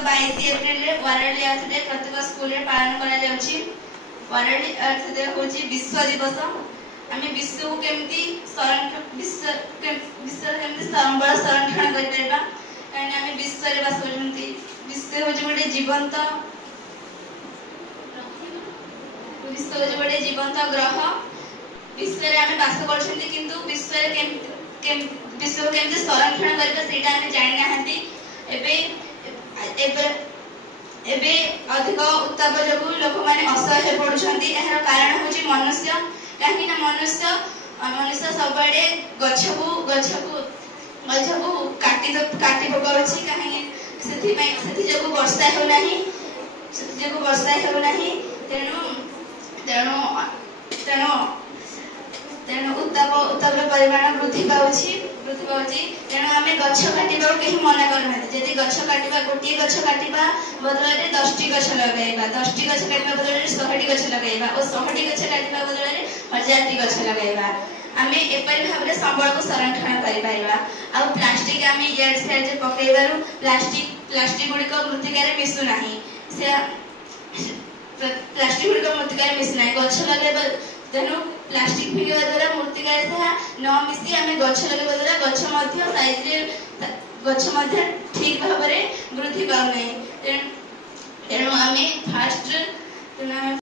22 April world अर्थ day प्रत्येक school रे पालन करा जाउची। वर्ल्ड अर्थ डे होची विश्व दिवस। आमे विश्व को केमती विश्व केमती संबल संरक्षण करि परबा कारण आमे विश्व रे बास करजंती। विश्व होची गोटे जीवंत ग्रह। विश्व रे आमे बास करछंती किंतु विश्व रे विश्व केमती संरक्षण करबा सेटा आमे जानि नाहंती। एबे अधिक उत्ताप जो लोक मैंने असह्य पड़ुछंती। एହାର कारण होची मनुष्य। कहीं ना मनुष्य सब गछ को काटी पकाउछि। कहीं से जो वर्षा हो नहीं तेणु उत्ताप परिमाण वृद्धि पाउछि। तेणु आमे गछ काटिबा केही मना करना। यदि गछ काटिबा गोटे गछ काटिबा बदल रे 10टी गछ लगाइबा, 10टी गछ काटिबा बदल रे 100टी गछ लगाइबा और 100टी गछ काटिबा बदल रे 1000टी गछ लगाइबा। आमे एपरि भाबरे संबल को संरक्षण करि पाइबा। आ प्लास्टिक आमे इयाड साइड जे पकेइबारु प्लास्टिक गुडी को मृत्तिकारे मिसु नाही। से प्लास्टिक गुडी को मृत्तिकारे मिसु नाही। गछ लगाइबा तेणु प्लास्टिक फिंगा द्वारा मृत्तिकारे ताहा न मिसी आमे गछ लगाइबा द्वारा गछ मध्य साइज रे गछ मध्य ठीक भाबरे वृद्धि पाउ नाही। तेणु आमे फास्ट